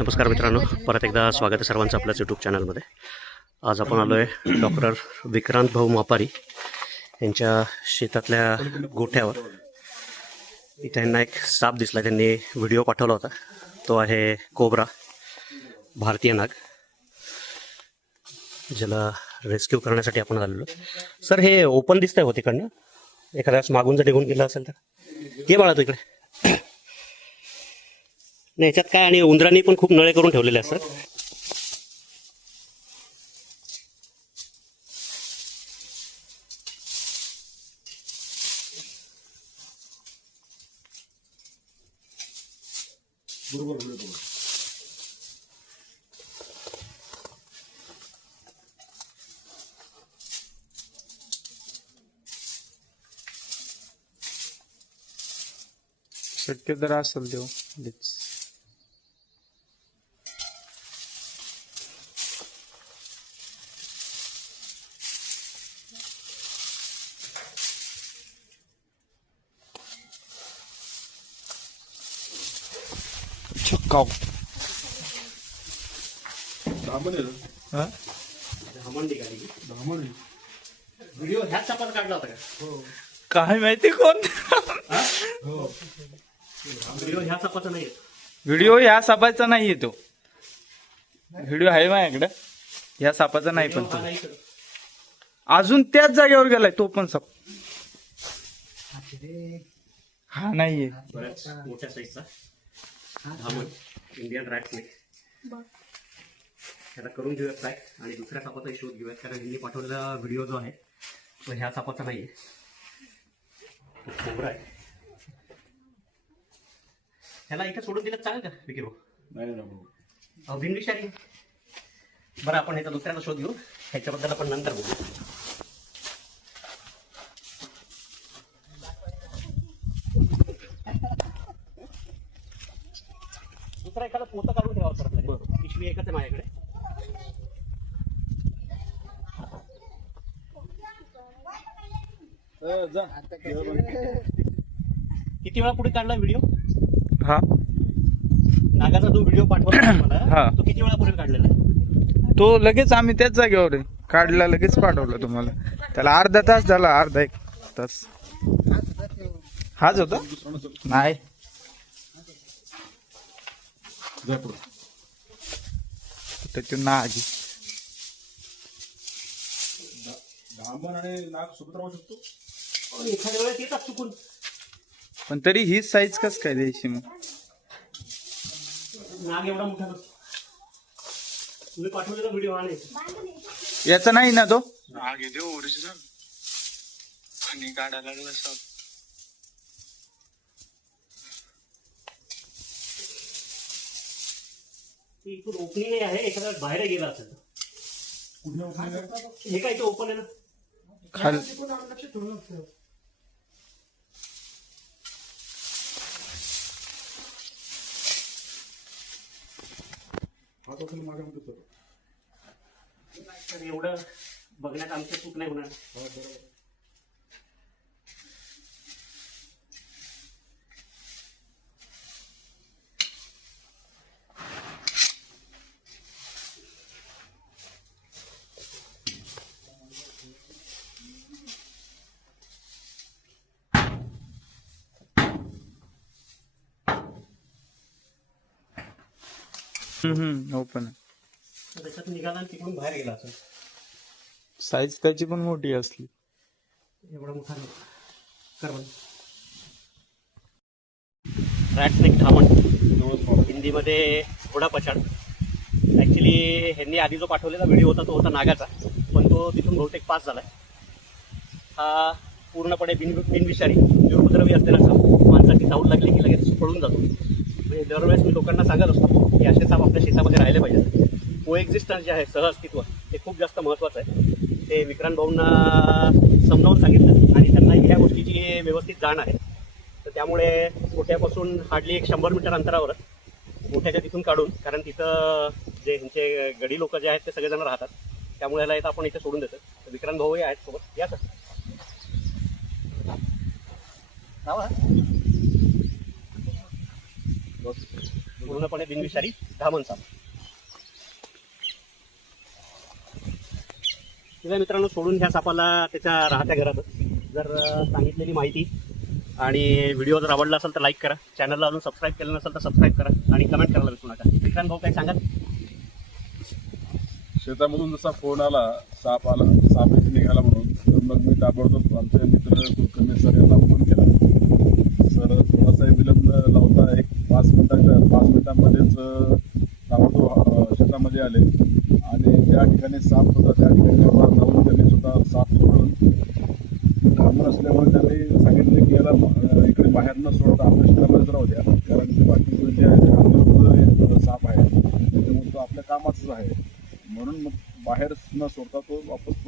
नमस्कार मित्रांनो, परत एकदा स्वागत आहे सर्वांचं आपल्याच यूट्यूब चॅनलमध्ये. आज आपण आलो आहे डॉक्टर विक्रांत भाऊ मापारी यांच्या शेतातल्या गोठ्यावर. इथे त्यांना एक साप दिसला, त्यांनी व्हिडिओ पाठवला होता. तो आहे कोब्रा, भारतीय नाग, ज्याला रेस्क्यू करण्यासाठी आपण आलेलो. सर, हे ओपन दिसतंय हो तिकडनं, एखाद्यास मागून जर निघून गेला असेल तर ये बाळा तू इकडे. नाही, याच्यात काय, आणि उंदरांनी पण खूप नळे करून ठेवलेले असतात. शक्य तर असेल देऊ. छक्काव व्हिडिओ ह्याच सापाचा काढला होता का? काय माहिती कोण. व्हिडिओ ह्या सापाचा नाही. व्हिडिओ ह्या सापाचा नाही येतो. व्हिडिओ आहे माझ्याकडे, ह्या सापाचा नाही. पण तो अजून त्याच जागेवर गेलाय तो पण साप. हा नाहीये. बऱ्याच मोठ्या साईजचा धामण, इंडियन रॅट स्नेक. त्याला करून घेऊयात ट्रॅक आणि दुसऱ्या सापाचाही शोध घेऊयात, कारण यांनी पाठवलेला व्हिडिओ जो आहे तो ह्या सापाचा नाहीये, तो कोब्रा आहे. ह्याला इथे सोडून दिलं चालेल का विकी भाऊ? नाही, भिनविषारी. बरं, आपण ह्याचा दुसऱ्याचा शोध घेऊ, ह्याच्याबद्दल आपण नंतर बघू. दुसरा एखादा पोतं काढून ठेवावं सर आपल्याला. पिशवी एकच आहे माझ्याकडे. किती वेळा पुढे काढला व्हिडिओ? हा, नागाचा जो व्हिडिओ पाठवला मला, हा. तो किती वेळा पूर्वी काढलेला आहे? तो लगेच आम्ही त्याच जागेवर आहे. काढला, लगेच पाठवलं तुम्हाला. त्याला अर्धा तास झाला, अर्धा एक तास. हाच होता नाही. त्याची नागी एखाद्या वेळेस येतात चुकून. पण तरी ही साईज कस काय द्यायची मग? नाग एवढा मोठा नसतो. तुम्ही पाठवलेला व्हिडिओ हा नाही. याचा नाही ना तो नाग आहे, ओरिजिनल. आणि काढायला लागला साप. ती इथून ओपनिंग आहे, एखाद्या बाहेर गेला असेल. हे काय ते ओपन आहे ना खाली. तर एवढं बघण्यात आमचं चूक नाही होणार. ओपन आहे. त्याच्यात निघाला आणि तिकडून बाहेर गेला असेल. साईज त्याची पण मोठी असली. एवढा मोठा नाही. कर बंद. रॅट स्नेक धामण, हिंदीमध्ये घोडा पछाड. ॲक्च्युली ह्यांनी आधी जो पाठवलेला व्हिडिओ होता तो होता नागाचा, पण तो तिथून बहुतेक पास झाला. हा पूर्णपणे बिनविषारी, निरुपद्रवी असलेला साप. माणसाची चावल लागली की लगेच पळून जातो. म्हणजे दरवेळेस मी लोकांना सांगत असतो की असे साप आपल्या शेतामध्ये राहिले पाहिजेत. कोएक्झिस्टन्स जे आहे, सहअस्तित्व, ते खूप जास्त महत्त्वाचं आहे. ते विक्रांत भाऊंना समजावून सांगितलं आणि त्यांना ह्या गोष्टीची व्यवस्थित जाण आहे. तर त्यामुळे गोठ्यापासून हार्डली 100 मीटर अंतरावरच गोठ्याच्या तिथून काढून, कारण तिथं जे ह्यांचे गडी लोक जे आहेत ते सगळेजण राहतात, त्यामुळे याला आपण इथे सोडून देतो. तर विक्रांत भाऊही आहेत सोबत. या सर. पूर्णपणे बिनविषारी धामण साप. ठीक आहे मित्रांनो, सोडून ह्या सापाला त्याच्या राहत्या घरातच. जर सांगितलेली माहिती आणि व्हिडिओ जर आवडला असेल तर लाईक करा, चॅनलला अजून सबस्क्राईब केलं नसेल तर सबस्क्राईब करा आणि कमेंट करायला विसरू नका. विक्रांत भाऊ काय सांगाल? शेतामधून जसा फोन आला साप इथे निघाला म्हणून, तर मग मी ताबडतोब आमचे मित्र कुलकर्णी सर यांना फोन केला. सर थोडासा विलंब लावता एक 5 मिनिटांमध्येच ताबडतोब शेतामध्ये आले आणि ज्या ठिकाणी साप होता त्या ठिकाणी जाऊन त्यांनी सुद्धा साप सोडून कामं असल्यामुळे त्यांनी सांगितले की याला इकडे बाहेर न सोडता आपल्या शेतामध्येच राहू द्या, कारण ते बाकी जे आहे अंदर साप आहे त्याच्यामुळे तो आपल्या कामाचाच आहे, म्हणून मग बाहेर न सोडता तो वापस